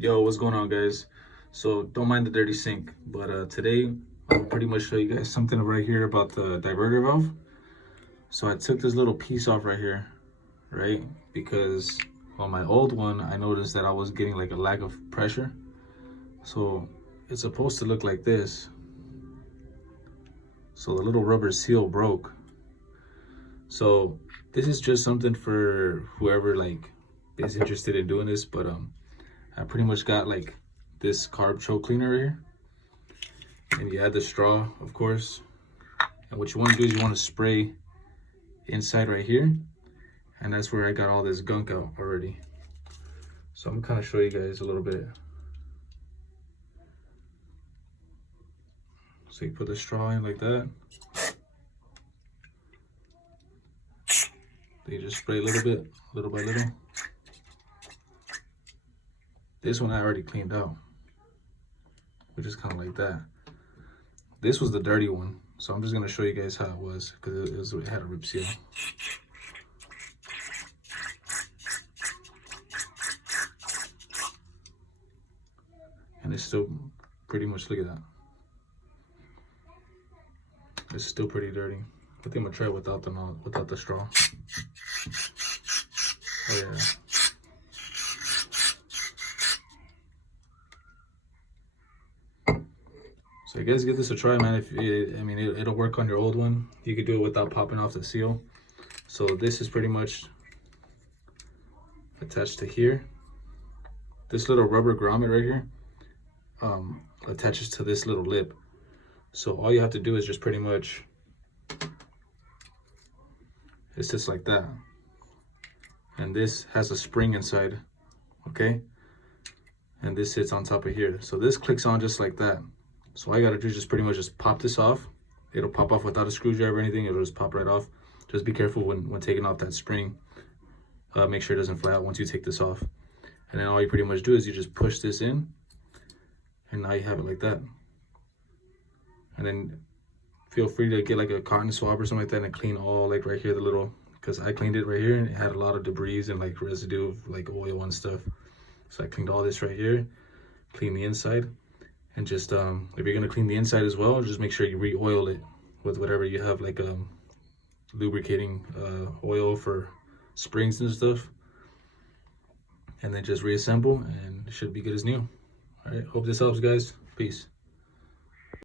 Yo, what's going on, guys? So don't mind the dirty sink, but today I'll pretty much show you guys something right here about the diverter valve. So I took this little piece off right here, right? Because on my old one, I noticed that I was getting like a lack of pressure. So it's supposed to look like this. So the little rubber seal broke. So this is just something for whoever like is interested in doing this, but I pretty much got like this carb choke cleaner right here, and you add the straw, of course. And what you want to do is you want to spray inside right here, and that's where I got all this gunk out already. So I'm gonna kind of show you guys a little bit. So you put the straw in like that. Then you just spray a little bit, little by little. This one I already cleaned out, which is kind of like that. This was the dirty one, so I'm just gonna show you guys how it was because it had a rip seal. And it's still pretty much, look at that. It's still pretty dirty. I think I'm gonna try it without the straw. Oh yeah. So you guys give this a try, man. It'll work on your old one. You could do it without popping off the seal. So this is pretty much attached to here. This little rubber grommet right here attaches to this little lip. So all you have to do is just pretty much, it's just like that. And this has a spring inside, okay? And this sits on top of here. So this clicks on just like that. So all you gotta do is just pretty much just pop this off. It'll pop off without a screwdriver or anything. It'll just pop right off. Just be careful when taking off that spring. Make sure it doesn't fly out once you take this off. And then all you pretty much do is you just push this in, and now you have it like that. And then feel free to get like a cotton swab or something like that and clean all like right here, the little, because I cleaned it right here and it had a lot of debris and like residue of like oil and stuff. So I cleaned all this right here, clean the inside, and just if you're gonna clean the inside as well, just make sure you re-oil it with whatever you have, like lubricating oil for springs and stuff, and then just reassemble and it should be good as new. All right, hope this helps, guys. Peace.